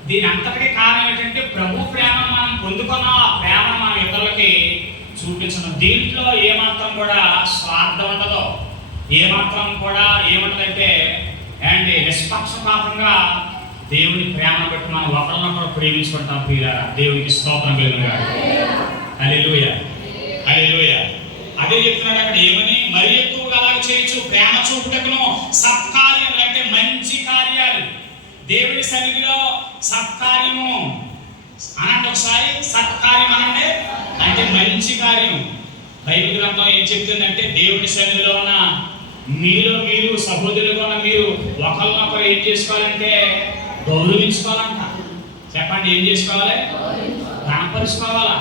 దీని అంతటికీ కారణం ఏంటంటే ప్రభు ప్రేమ మనం పొందుకున్న ఆ ప్రేమను మనం ఇతరులకి చూపించడం. దీంట్లో ఏమాత్రం కూడా స్వార్థం ఉండదు, ఏమాత్రం కూడా ఏముంటుందంటే ఏంటి నిష్పక్షపాతంగా దేవుని ప్రేమను బట్టి మనం ఒకరినొకరు ప్రేమించుకుంటాం. ప్రియులారా, దేవునికి స్తోత్రం కలుగునుగా. హల్లెలూయా. హల్లెలూయా. అదే చెప్తున్నాడు అక్కడ, ఏమని మరి ఎక్కువగా అలాగ చేయొచ్చు ప్రేమ చూపుటకును సత్కార్యములు, అంటే మంచి కార్యాలు. దేవుడి సన్నిధిలో సత్కార్యము అనంటే ఒకసారి సత్కార్యం అనంటే అంటే మంచి కార్యం. బైబిల్ గ్రంథం ఏం చెప్తుందంటే దేవుడి సన్నిధిలో ఉన్న మీరు సహోదరులుగా మీరు ఒకరినొకరు ఏం చేసుకోవాలంటే గౌరవించుకోవాలంట. చెప్పండి, ఏం చేసుకోవాలి? కనపరుచుకోవాలా.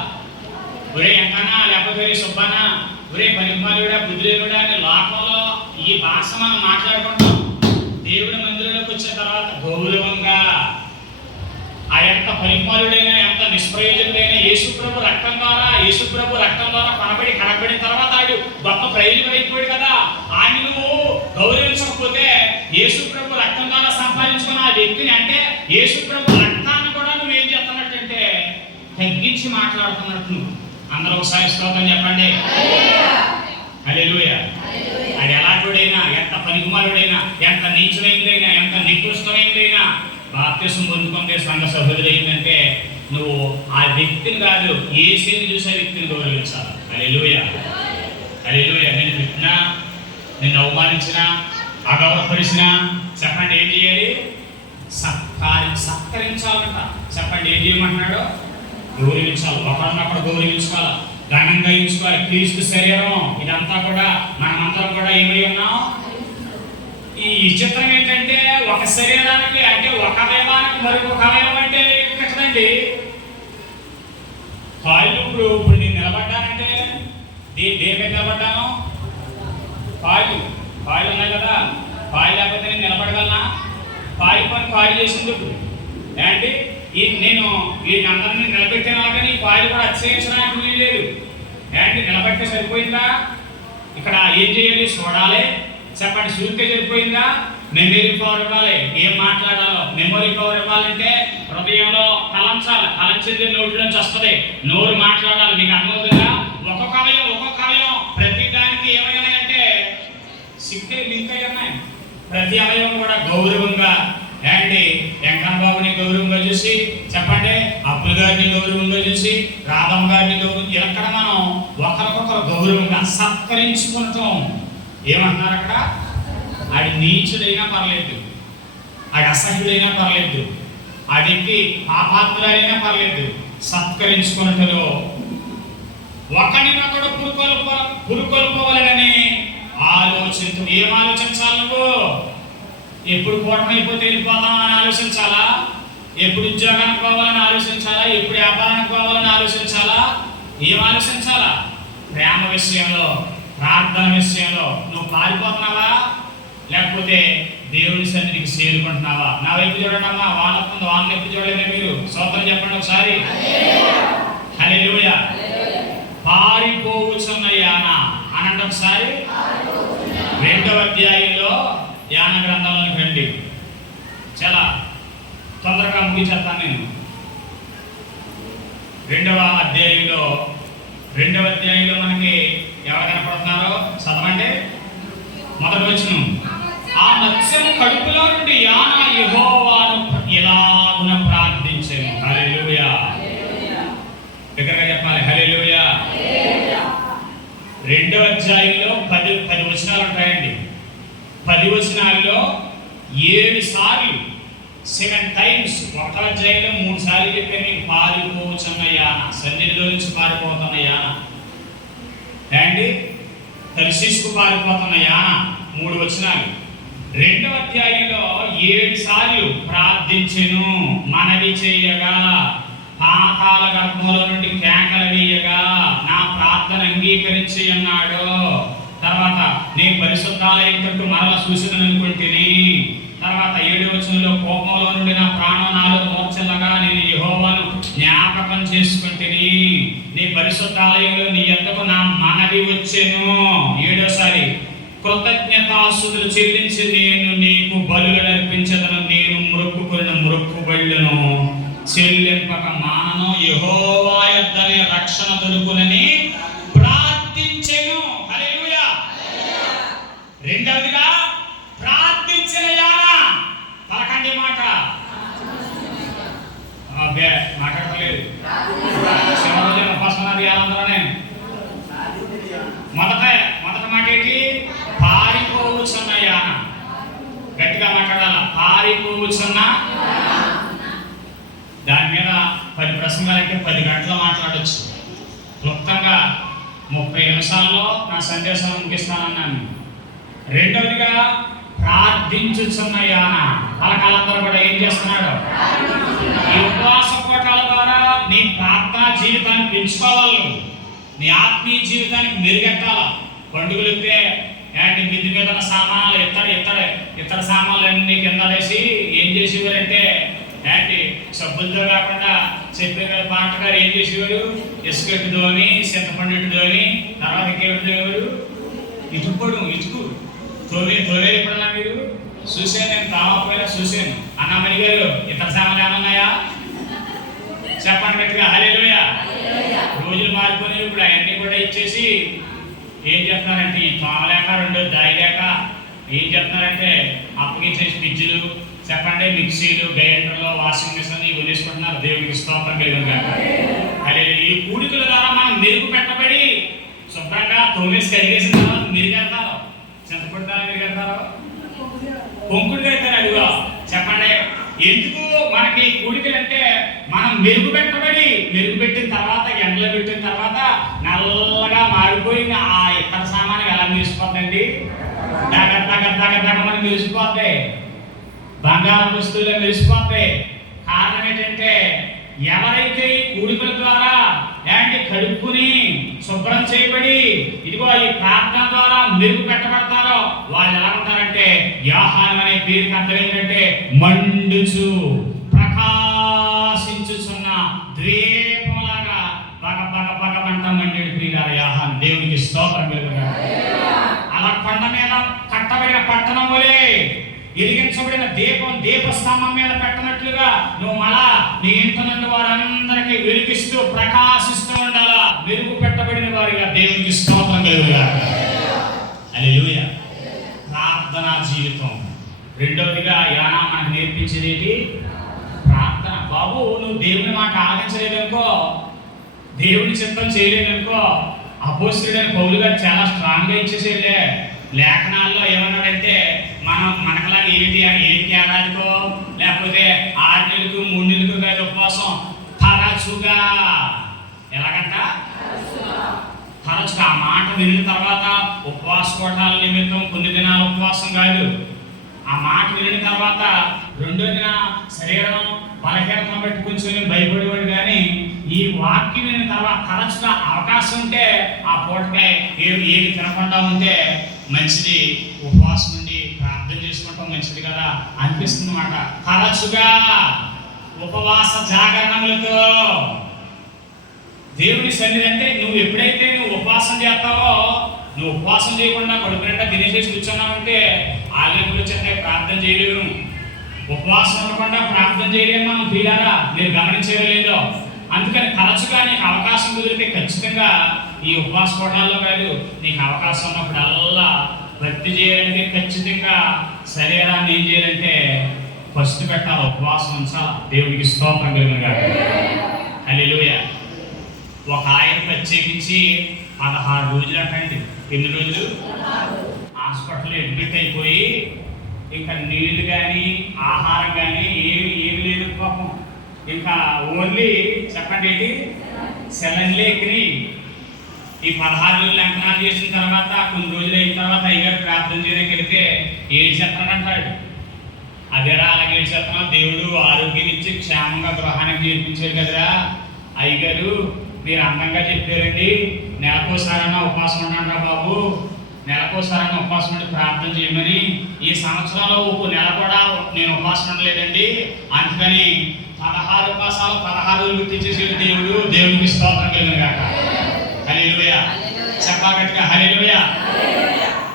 ఒరే ఎంకన్నా, లేకపోతే సుబ్బన్నా, ఒరే పనిమాలుడా, బుద్ధిలేనుడా అనే లోకంలో ఈ భాష మనం మాట్లాడుకుంటాం. దేవుడి మందిరంలోకి వచ్చిన తర్వాత గౌరవంగా ఆ ఎంత పనిమాలుడైనా ఎంత నిష్ప్రయోజకుడైన యేసుప్రభు రక్తం ద్వారా కనబడిన తర్వాత ఆయన గొప్ప ప్రయోజకుడు అయిపోయాడు కదా. ఆయన నువ్వు గౌరవించకపోతే యేసుప్రభు రక్తం ద్వారా సంపాదించుకున్న ఆ వ్యక్తిని, అంటే యేసుప్రభు రక్తాన్ని కూడా నువ్వు ఏం చేస్తున్నట్టంటే తగ్గించి మాట్లాడుతున్నట్టు. అందరూ ఒకసారి స్తోత్రం చెప్పండి. హల్లెలూయా. అది ఎలాంటివాడైనా, ఎంత పనికిమాలుడైనా, ఎంత నీచుడైందైనా, ఎంత నికృష్టమైందైనా బాప్తిసం పొందుకుంటే సంఘ సభ్యులైందంటే నువ్వు ఆ వ్యక్తిని కాదు, యేసుని చూసే వ్యక్తిని గౌరవించాలి. హల్లెలూయా. హల్లెలూయా. నేను తిట్టినా, నిన్ను అవమానించినా, అగౌరవపరిచినా, చెప్పండి ఏం చేయాలి? సత్కరించాలంట. చెప్పండి ఏం చేయమంటున్నాడు? గౌరవించాలి. ఒకరినొకరు గౌరవించుకోవాలి, ఘనంగా ఇచ్చుకోవాలి. క్రీస్తు శరీరం ఇదంతా కూడా మనమందరం కూడా ఏమై ఉన్నాం? ఈ చిత్రం ఏంటంటే ఒక శరీరానికి అంటే ఒక అవయవానికి మరొక అవయవం అంటే కదండి. కాళ్ళు ఇప్పుడు నేను నిలబడ్డానంటే దేని మీద నిలబడ్డాను? కాళ్ళు ఉన్నాయి కదా, కాళ్ళు లేకపోతే నేను నిలబడగలనా? కాళ్ళు పని కాళ్ళు చేసింది ఏంటి? నేను వీటిని అందరినీ నిలబెట్టాను కానీ ఈ కాళ్ళు కూడా అతిశయించడానికి వీలు లేదు. ఏంటి నిలబెట్టే సరిపోయిందా? ఇక్కడ ఏం చేయాలి? చూడాలి. చెప్పండి చూస్తే సరిపోయిందా? మెమరీ పవర్ ఇవ్వాలి. ఏం మాట్లాడాలో మెమరీ పవర్ ఇవ్వాలంటే హృదయంలో తలంచాలి. తలంచింది నోటి నుంచి వస్తుంది. నోరు మాట్లాడాలి. మీకు అర్థమవుతుందా? ఒక్కొక్క అవయవం ప్రతి దానికి ఏమైనాయంటే సిక్కే లింక్ అయి ఉన్నాయి. ప్రతి అవయవం కూడా గౌరవంగా ఏంటి వెంకన్న బాబుని గౌరవంగా చూసి, చెప్పండి అప్పుల్ గారిని గౌరవంగా చూసి, రాధమ్మ గారిని గౌరవం, ఇక్కడ మనం ఒకరికొకరు గౌరవంగా సత్కరించుకుంటాం. ఏమంటున్నారు అక్కడ? ఆడి నీచుడైనా పర్లేదు, ఆడి అసహ్యుడైనా పర్లేదు, ఆడికి పాపాత్ముడైనా పర్లేదు, సత్కరించుకున్నట్టులో ఒకరినొకడు పురుకొల్పోవాలని ఆలోచించు. ఏం ఆలోచించాలి? నువ్వు ఎప్పుడు కూటమైపోతే వెళ్ళిపోదాం అని ఆలోచించాలా? ఎప్పుడు ఉద్యోగానికి పోవాలని ఆలోచించాలా? ఎప్పుడు వ్యాపారానికి పోవాలని ఆలోచించాలా? ఏం ఆలోచించాలా? ప్రేమ విషయంలో, ప్రార్థన విషయంలో నువ్వు పారిపోతున్నావా? లేకపోతే దేవుని సన్నిధికి చేరుకుంటున్నావా? నా వైపు చూడండి అమ్మా. వాళ్ళ వైపు చూడలేదే మీరు? స్తోత్రం చెప్పండి ఒకసారి. హల్లెలూయా. పారిపోవచ్చున్న యాన అనండి ఒకసారి. 2వ అధ్యాయంలో యాన గ్రంథంలోకి రండి. చాలా తొందరగా ముగించేస్తాను నేను. 2వ అధ్యాయంలో మనకి ఎవరు కనపడుతున్నారో చదవండి. మొదటి వచనం. ఆ మత్స్యము కడుపులో నుండి యాన యెహోవాను ఎలాగున ప్రార్థించెను. హల్లెలూయా. దగ్గరగా చెప్పాలి. హల్లెలూయా. 2వ అధ్యాయంలో 10 వచనాలు ఉంటాయండి. 10 వచనాల్లో 7 సార్లు 7 టైమ్స్. 1వ అధ్యాయంలో 3 సార్లు చెప్పాను మీకు. పారిపోవచ్చున్న యాన, సన్నిధిలో నుంచి పారిపోతున్న యాన అండి, తర్షీషుకు పారిపోతున్న యాన. 3 వచనాలు. 2వ అధ్యాయంలో 7 సార్లు ప్రార్థించెను, మనవి చేయగా, పాతాళ గర్భంలో నుండి కేకలు వేయగా నా ప్రార్థన అంగీకరించి అన్నాడు. తర్వాత నేను పరిశుద్ధాలయం తట్టు మరల చూసినని అనుకుంటుని. తర్వాత 7వ వచనంలో కోపంలో నుండి నా ప్రాణం నాలో మోర్చలగా నేను యెహోవాను జ్ఞాపకం చేసుకుంటుని. నీ పరిశుద్ధాలయంలో నీ యొద్దకు నా మనవి వచ్చెను. 7వసారి కృతజ్ఞతాస్తుతులు చెల్లించి నేను నీకు బలులు అర్పించదను. నేను మొక్కుకున్న మొక్కుబడులను చెల్లింపక మానను. యెహోవా యొద్దనే రక్షణ దొరుకునని ప్రార్థించెను. హల్లెలూయా. రెండవదిగా ప్రార్థించిన యాన. పలకండి మాట. మాట్లాడలేదు. మొదట మాట ఏంటి? పారిపోవచ్చున్న యాన. గట్టిగా మాట్లాడాల. పారిపోవచ్చున్న. దాని మీద 10 ప్రసంగాలంటే 10 గంటలు మాట్లాడచ్చు. క్లుప్తంగా 30 నిమిషాల్లో నా సందేశాన్ని ముగిస్తానన్నాను. రెండవదిగా ప్రార్థించుచున్న యాన. పలకాలందరూ కూడా ఏం చేస్తున్నాడు? ఈ ఉపవాస కోటాల ద్వారా నీ ప్రార్థనా జీవితాన్ని పెంచుకోవాలి. నీ ఆత్మీయ జీవితానికి మెరుగెట్టాల. పండుగలు వస్తే ఏంటి మిద్ది మీద సామాన్లు ఇతర సామాన్లు అన్ని కింద వేసి ఏం చేసేవారంటే ఏంటి సబ్బులతో కాకుండా చెప్పే పాటగారు ఏం చేసేవారు? ఇసుకెట్టుదోని, చింతపండుని, తర్వాత ఇంకేమిటేవారు? ఇటుకు తోవేరు. ఎప్పుడన్నా మీరు చూసాను? నేను తామపోయినా చూసాను. అన్నమణి గారు ఇతర సామాన్లు ఏమన్నాయా? చెప్పండి గట్టిగా. హల్లెలూయా. రోజులు మారిపోయి ఇప్పుడు అవన్నీ కూడా ఇచ్చేసి ఏం చెప్తున్నారంటే ఈ తోమలేక 2 దాయిలేక ఏం చెప్తున్నారంటే అప్పగించేసి ఫ్రిడ్జ్లు, చెప్పండి మిక్సీలు, గ్రైండర్లు, వాషింగ్ మిషన్ ఇవి వేసుకుంటున్నారు. దేవుడికి స్తోత్రం కలుగును. హల్లెలూయా. ఈ కూడికల ద్వారా మనం మెరుగు పెట్టబడి శుభ్రంగా తోమేసి కడిగేసిన తర్వాత మెరుగెడతారు. చింతపడ్డా మెరుగెడతారు. పొంకుడుగా అయితే అదిగో చెప్పండి. ఎందుకు మనకి కూడికలు అంటే మనం మెరుగుపెట్టిన తర్వాత ఎండలో పెట్టిన తర్వాత నల్లగా మారిపోయిన ఆ ఇతర సామాన్లు ఎలా మెరిసిపోతుందండి? దగ్గర మెరిసిపోతాయి, బంగారం వస్తువులే మెరిసిపోతాయి. కారణం ఏంటంటే ఎవరైతే ఈ కూడికల ద్వారా ఏంటి కడుక్కుని శుభ్రం చేయబడి ఇదిగో ఈ ప్రార్థన ద్వారా మెరుగు పెట్టబడతారో వాళ్ళు ఎలా ఉంటారంటే యోహాను అనే పేరుకి అర్థం ఏంటంటే మండుచు ప్రకాశించుచున్న ద్వీపంలాగా పగ మండేడు ప్రియులారా యోహాను. దేవునికి స్తోత్రం కలుగుగాక. అలా కొండ మీద కట్టబడిన పట్టణములే వెలిగించబడిన దీపస్తంభం మీద పెట్టినట్లుగా నువ్వు మళ్ళా నీ ఇంటి నుండి వారందరికీ వెలిగిస్తూ ప్రకాశిస్తూ ఉండాలా. మెరుగు పెట్టబడిన వారిగా దేవునికి స్తోత్రం కలుగుగాక. హల్లెలూయా. ప్రార్థనా జీవితం రెండవదిగా యోనా మనకు నేర్పించేది ఏంటి? ప్రార్థన. బాబు నువ్వు దేవుని మాట ఆలోచించలేదనుకో, దేవుని చిత్తం చేయలేదనుకో, అపోస్తలుడైన పౌలు గారు చాలా స్ట్రాంగ్గా ఇచ్చేసేలే. లేఖనాల్లో ఏమన్నాడంటే మనకలాగా ఏది ఏడాదికో లేకపోతే 6 నెలలకు 3 నెలలకు కాదు ఉపవాసం, తరచుగా. ఎలాగంట? తరచుగా. ఆ మాట వినిన తర్వాత ఉపవాస కోటాల నిమిత్తం కొన్ని దినాల ఉపవాసం కాదు. ఆ మాట వినిన తర్వాత రెండో దిన శరీరం బలహీనతను బట్టి కొంచెం భయపడేవాడు. కానీ ఈ వాక్యం వినిన తర్వాత తరచుగా అవకాశం ఉంటే ఆ పూటకాయ ఏది తినకుండా ఉంటే మంచిది, ఉపవాసం నుండి ప్రార్థన చేసుకుంటాం మంచిది కదా అనిపిస్తుంది అన్నమాట. తరచుగా ఉపవాస జాగరణములతో దేవుని సన్నిధి అంటే నువ్వు ఎప్పుడైతే ఉపవాసం చేస్తావో, నువ్వు ఉపవాసం చేయకుండా గడుపునంటే తినేసేసి కూర్చున్నావంటే ఆలయంలో చెప్తే ప్రార్థన చేయలేవు. ఉపవాసం ఉండకుండా ప్రార్థన చేయలేము మనం ప్రియారా, మీరు గమనించలేదో. అందుకని తరచుగా నీకు అవకాశం కుదిరితే ఖచ్చితంగా ఈ ఉపవాస కోటాల్లో కాదు, నీకు అవకాశం ఉన్నప్పుడల్లా భక్తి చేయాలంటే ఖచ్చితంగా శరీరాన్ని ఏం చేయాలంటే ఫస్ట్ పెట్టాలి, ఉపవాసం ఉంచాలి. దేవుడికి స్తోత్రం కలుగుగాక. హల్లెలూయా. ఒక ఆయన ప్రత్యేకించి 16 రోజులు అంటండి. ఎన్ని రోజులు? హాస్పిటల్లో అడ్మిట్ అయిపోయి ఇంకా నీళ్లు కానీ ఆహారం కానీ ఏమి లేదు పాపం. ఇంకా ఓన్లీ చెప్పండి ఏంటి సెలన్లే ఎక్కి ఈ 16 రోజులు అంకనాలు చేసిన తర్వాత కొన్ని రోజులు అయిన తర్వాత అయ్యగారు ప్రార్థన చేయడానికి వెళితే ఏడు చెప్తానంటాడు. అదేరా అలాగే ఏడు చెప్తున్నావు, దేవుడు ఆరోగ్యం ఇచ్చి క్షేమంగా గృహానికి చేర్పించారు కదరా అయ్యగారు, మీరు అందంగా చెప్పారండి, నెలకోసారన్నా ఉపవాసం ఉండండి బాబు, నెలకోసారన్నా ఉపవాసం ఉండి ప్రార్థన చేయమని. ఈ సంవత్సరంలో ఒక నెల కూడా నేను ఉపవాసం ఉండలేదండి, అందుకని 16 ఉపవాసాలు 16 రోజులు గుర్తించేసి దేవుడు. దేవుడికి స్తోత్రం కలుగుగాక. హల్లెలూయా. చెప్పగట్టుగా హల్లెలూయా.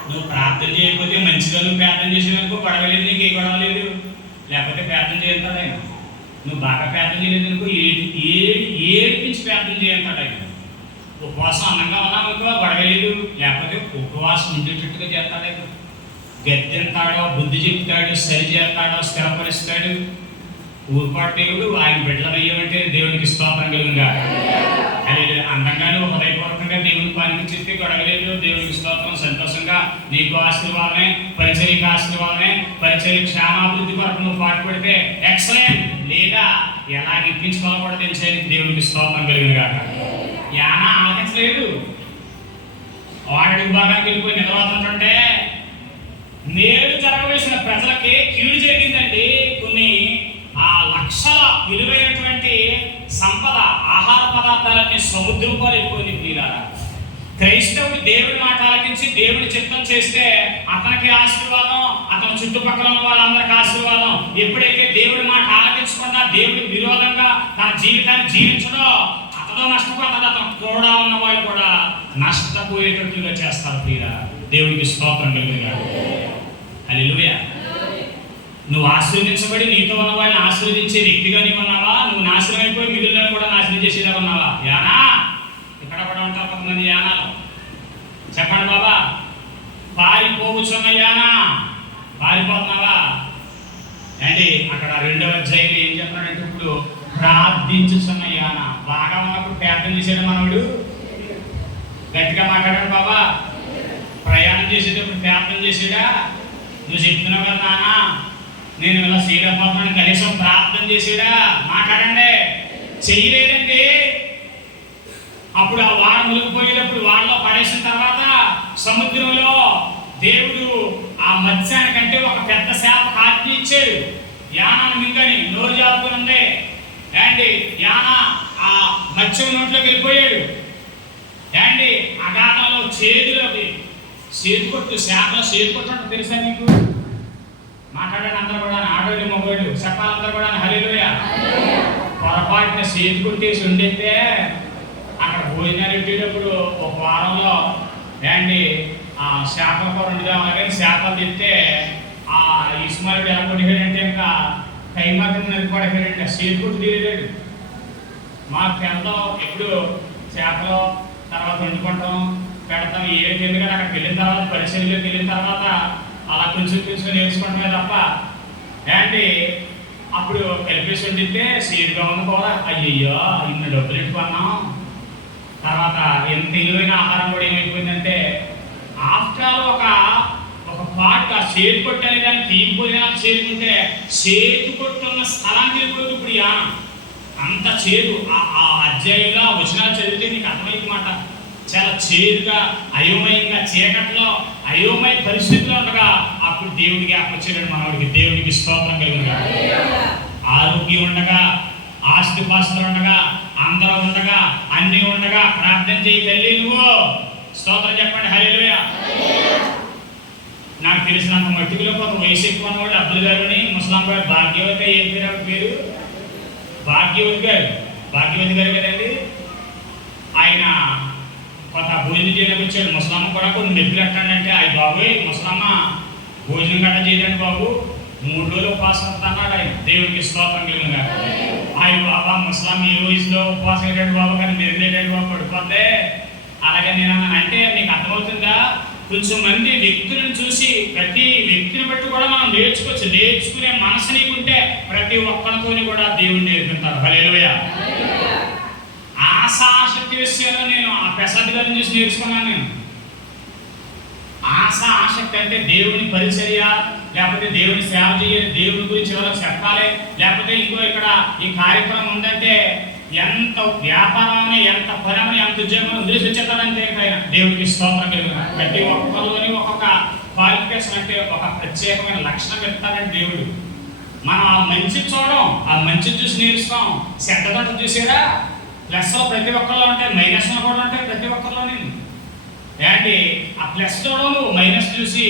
నువ్వు ప్రార్థన చేయకపోతే మంచిగా నువ్వు ప్రార్థన చేసేవనుకో గొడవలేదు, నీకు ఏ గొడవ లేదు. లేకపోతే ప్రార్థన చేస్తాడు ఆయన. నువ్వు బాగా ప్రార్థన చేయలేదు అనుకో ఏడిపించి ప్రార్థన చేయంటాడు ఆయన. ఉపవాసం అందంగా ఉన్నావు అనుకో గొడవలేదు, లేకపోతే ఉపవాసం ఉండేటట్టుగా చేస్తాడు ఆయన. గద్దెంతాడో, బుద్ధి చెప్తాడు, సరి చేస్తాడో, స్థిరపరుస్తాడు. ఊరుపాటు దేవుడు ఆయన బిడ్డలమయ్యామంటే దేవునికి స్తోత్రం కలుగుగాక. అందంగానే హృదయపూర్వకంగా దేవుని పనికి చెప్పి గొడవలేదు, దేవునికి స్తోత్రం. సంతోషంగా నీకు ఆశీర్వాదమే, పరిచర్యకు ఆశీర్వాదమే, పరిచర్య క్షేమాభివృద్ధి కొరకు నువ్వు పాటుపడితే ఎక్సలెంట్. లేదా ఎలా ఇప్పించుకోవాలో తెలిసేది. దేవునికి స్తోత్రం కలుగుగాక. యానా ఆలోచించలేదు. వాడి భాగానికి వెళ్ళిపోయి నిలబడుతుంటే మేలు జరగవలసిన ప్రజలకి కీడు జరిగిందండి. కొన్ని లక్షల విలువైనటువంటి సంపద ఆహార పదార్థాలన్నీ సముద్రం పాలు అయిపోయింది ప్రియులారా. క్రైస్తవుడు దేవుడి మాట ఆలకించి దేవుడి చిత్తం చేస్తే అతనికి ఆశీర్వాదం, అతని చుట్టుపక్కల ఉన్న వాళ్ళందరికీ ఆశీర్వాదం. ఎప్పుడైతే దేవుడి మాట ఆలకించకుండా దేవుడికి విరోధంగా తన జీవితాన్ని జీవించడో అతను నష్టపోతాడు, అతను కూడా ఉన్న వాళ్ళు కూడా నష్టపోయేటట్లుగా చేస్తారు ప్రియులారా. దేవుడికి స్తోత్రం కలుగుగాక. హల్లెలూయా. నువ్వు ఆశీర్వదించబడి నీతో ఉన్న వాళ్ళని ఆశీర్వదించే వ్యక్తిగా నీవు ఉన్నావా? నువ్వు నాశనం అయిపోయి మిగిలిన కూడా నాశనం చేసేలా ఉన్నావా? యానా ఇక్కడ కూడా ఉంటారు కొంతమంది యానాలు. చెప్పండి బాబా, పారిపోవచ్చున్న యానా, పారిపోతున్నావా అండి? అక్కడ 2వ అధ్యాయంలో ఏం చెప్తున్నాడంటే ఇప్పుడు ప్రార్థించుచున్న యానా. బాగా ఉన్నప్పుడు ప్రార్థన చేసాడు మనవుడు, గట్టిగా మాట్లాడాడు బాబా. ప్రయాణం చేసేటప్పుడు ప్రార్థన చేసాడా? నువ్వు చెప్తున్నావు కదా నాన్న, నేను ఇలా చేయలేకపోతున్నాను, కనీసం ప్రార్థన చేసేడా మాట్లాడండి. చెయ్యలేదండి. అప్పుడు ఆ వాడు మునిగిపోయేటప్పుడు వాళ్ళలో పడేసిన తర్వాత సముద్రంలో దేవుడు ఆ మత్స్యానికంటే ఒక పెద్ద చేప ఆజ్ఞ ఇచ్చాడు, యానాను మింగని. నోరు జాపుకుని ఉంది ఏంటి, యాన ఆ మత్స్యం నోట్లోకి వెళ్ళిపోయాడు ఏంటి. అగాధంలో చేతిలోకి చేతికొట్టు, చేపలో చేతికొట్టు అంటే తెలుసా మీకు? మాట్లాడాడు అందరూ కూడా, ఆడోళ్ళు మొగోళ్ళు చెప్పాలందరూ కూడా హల్లెలూయా. పొరపాటున చేతికొట్టేసి ఉండేస్తే అక్కడ భోజనాలు పెట్టేటప్పుడు ఒక వారంలో ఏంటి ఆ చేపల కూర వండుదామని కానీ చేపలు తింటే ఆ ఇస్మాయిల్ ఎలా కొట్టిగాడంటే ఇంకా కైమా కింద నడిపడగాడంటే చేతికొట్టు తీరేడాడు. మాకు తెందాం ఎప్పుడు చేపలు తర్వాత వండుకుంటాం పెడతాం, ఏం తెలియదు కానీ అక్కడికి వెళ్ళిన తర్వాత పరిచయంలోకి వెళ్ళిన తర్వాత అలా కొంచెం నేర్చుకుంటామే తప్ప ఏంటి. అప్పుడు కలిపేసి వండితే సీడ్గా ఉంది కూర, అయ్యయ్యో ఇన్ని డబ్బులు పెట్టుకున్నాం. తర్వాత ఎంత ఇలువైన ఆహారం కూడా ఏమైపోయిందంటే ఆఫ్టర్ ఆల్ ఒక పార్ట్ ఆ చేతి కొట్టని దాన్ని తీగిపోయినా చేరుకుంటే చేతి కొట్టున్న స్థలానికి వెళ్ళిపోయింది ఇప్పుడు యానం. అంత చేదు ఆ అధ్యాయంలో వచనాలు చదివితే నీకు అర్థమైంది మాట. చాలా చేదుగా అయోమయంగా చీకట్లో అయోమయ పరిస్థితిలో ఉండగా అప్పుడు దేవుడికి వచ్చాడు మనవాడికి. దేవుడికి స్తోత్రం కలిగినగా. ఆరోగ్యం ఉండగా, ఆస్తిపాస్తులు ఉండగా, అందరూ ఉండగా, అన్నీ ఉండగా ప్రార్థన చేయి తల్లి నువ్వు. స్తోత్రం చెప్పండి హల్లెలూయా. నాకు తెలిసినంత మట్టిలో కొంత వయసు ఎక్కువ ఉన్నవాడు అబ్దుల్ గారు అని ముస్లాం గారు భాగ్యవతి ఏం పేరు భాగ్యవతి గారు కదండి. ఆయన కొంత భోజనం చేయడానికి వచ్చాడు. ముసలమ్మ కూడా కొన్ని మెప్పులు ఎట్టండి అవి బాబోయ్ ముసలమ్మ భోజనం గట్ట చేయదండి బాబు, 3 రోజులు ఉపవాసం అన్నాడు ఆయన. దేవుడికి స్తోత్రం కలిగినగా. ఆయన బాబా ముసలమ్మ ఏ వయసులో ఉపవాసం ఏంటంటే బాబు కానీ మెరుగులేటండి బాబు పడిపోతే. అలాగే నేను అంటే మీకు అర్థమవుతుందా? కొంచెం మంది వ్యక్తులను చూసి ప్రతి వ్యక్తిని బట్టి కూడా మనం నేర్చుకోవచ్చు. నేర్చుకునే మనసు నీకుంటే ప్రతి ఒక్కరితోని కూడా దేవుడు నేర్పుతాడు. హల్లెలూయా. ఆసక్తి విషయంలో నేను ఆ ప్రసాద్ గారిని చూసి నేర్చుకున్నాను. నేను ఆసక్తి అంటే దేవుని పరిచర్య, లేకపోతే దేవుని సేవ చేయాలి, దేవుని గురించి ఎవరో చెప్పాలి, లేకపోతే ఇంకో ఇక్కడ ఈ కార్యక్రమం ఉందంటే ఎంత వ్యాపారం ఎంత పరమని ఎంత ఉద్యోగం వదిలేసి వచ్చేస్తాడంటే ఆయన. దేవునికి స్తోత్రం కలిగిన ప్రతి ఒక్కరిలోని ఒక్కొక్క క్వాలిఫికేషన్ అంటే ఒక ప్రత్యేకమైన లక్షణం ఇస్తాడంటే దేవుడు. మనం ఆ మంచి చూడడం, ఆ మంచి చూసి నేర్చుకోం. చెడ్డదట్టు చూసారా? ప్లస్ ప్రతి ఒక్కరిలో ఉంటాయి, మైనస్ కూడా ఉంటాయి ప్రతి ఒక్కరిలోని ఏంటి. ఆ ప్లస్ చూడడం మైనస్ చూసి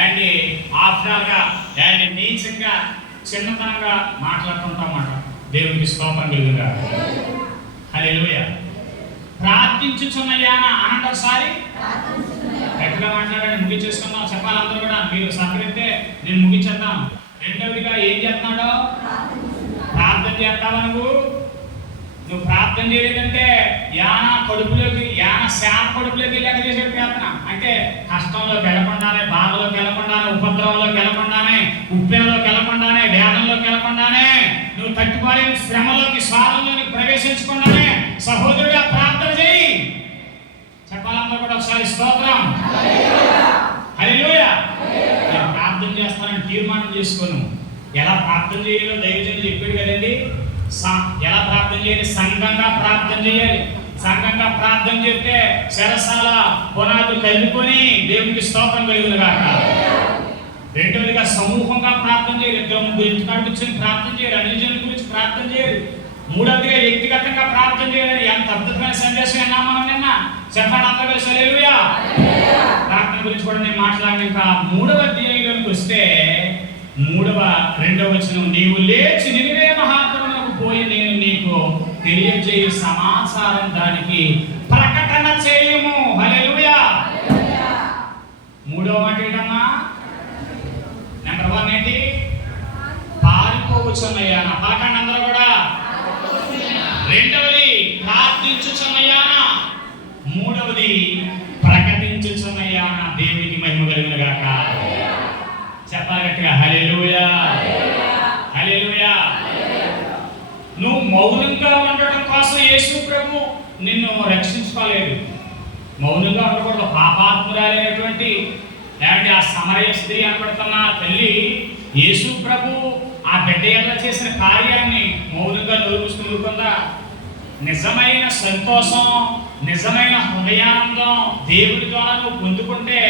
ఏంటి ఆఫ్టర్గా ఏంటి నీచంగా చిన్నతనంగా మాట్లాడుతుంటామాట. దేవునికి స్తోత్రం కలుగుగా. హల్లెలూయా. ప్రార్థించుచున్నయ్యా అనండి ఒకసారి గట్టిగా మాట్లాడండి. ముగించేసుకుందాం. చెప్పాలి అందరూ కూడా. మీరు సహకరిస్తే నేను ముగించేద్దాం. రెండవదిగా ఏం చేస్తున్నాడో ప్రార్థన చేస్తావా? నువ్వు ప్రార్థన చేయలేదంటే యాన శాప కడుపులోకి వెళ్ళాక చేసే ప్రార్థన అంటే కష్టంలోకి వెళ్ళకుండానే, బాధలోకి వెళ్ళకుండానే, ఉపద్రవంలోకి వెళ్ళకుండానే, ఉప్పెనలోకి వెళ్ళకుండానే, వేదంలోకి వెళ్ళకుండానే, నువ్వు తట్టుకోలేని శ్రమలోకి స్వాదంలోకి ప్రవేశించకుండానే సహోదరుడిగా ప్రార్థన చేయి. చెప్పాలందరూ కూడా ఒకసారి స్తోత్రం హల్లెలూయా. నేను ప్రార్థన చేస్తానని తీర్మానం చేసుకోను. ఎలా ప్రార్థన చేయాలో దైవజనుడు చెప్పాడు కదండి. ఎలా ప్రార్థన చేయాలి? సంఘంగా ప్రార్థన చేయాలి. సంఘంగా ప్రార్థన చేస్తే శరసాల పునాదులు కలుపుకొని దేవునికి స్తోత్రం కలుగును గాక. రెండవదిగా సమూహంగా ప్రార్థన చేయాలి. 2 గురించి కూర్చొని ప్రార్థన చేయాలి. అన్ని జనుల గురించి ప్రార్థన చేయాలి. మూడవదిగా వ్యక్తిగతంగా ప్రార్థన చేయాలని ఎంత అద్భుతమైన సందేశం విన్నా మనం నిన్న. చెప్పండి అందరూ కలిసి హల్లెలూయా. ప్రార్థన గురించి కూడా నేను మాట్లాడిన ఇంకా 3వ అధ్యాయంలోకి వస్తే 2వ వచనం, నీవు లేచి నినివే మహానగరమునకు పోయి నేను నీకు తెలియజేయు సమాచారం దానికి ప్రకటన చేయము. హల్లెలూయా. 3వ మాట ఏంటమ్మా? నెంబర్ 1 ఏంటి? పారిపోవచ్చున్నయ్యా. పలకండి అందరూ కూడా. రెండవది ప్రార్థించుచున్నయ్యా. మూడవది ప్రకటించుచున్నయ్యా. దేవునికి మహిమ కలుగును గాక. చెప్పాలి గట్టిగా హల్లెలూయా హల్లెలూయా. నువ్వు మౌనంగా ఉండడం కోసం యేసు ప్రభు నిన్ను రక్షించుకోలేదు. మౌనంగా ఉండకూడదు. పాపాత్మురాలైనటువంటి లేదంటే ఆ సమరయ స్త్రీ అనబడుతున్న తల్లి యేసు ప్రభు ఆ బిడ్డ ఎలా చేసిన కార్యాన్ని మౌనంగా నోరు మూసుకుని ఊరుకుందా? నిజమైన సంతోషం, నిజమైన హృదయానందం దేవుడి ద్వారా నువ్వు పొందుకుంటే